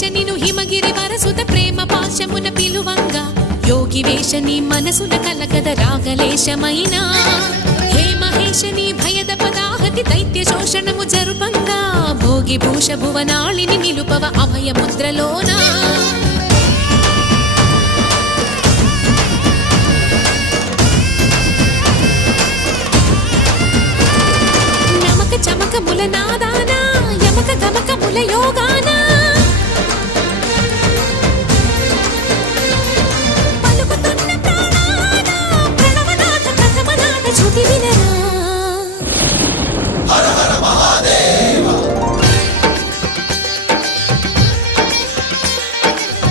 మహేశ నిను హిమగిరి వరసుత ప్రేమ పాశమున పిలువంగా యోగి వేష నీ మనసున కలకద రాగలేశమైనా హే మహేశ నీ భయద పదాహతి దైత్య శోషణము జరుపంగా భోగి భూష భువనాళిని నిలుపవ అభయ ముద్రలోనా నమక చమక ముల నాదానా యమక గమక ముల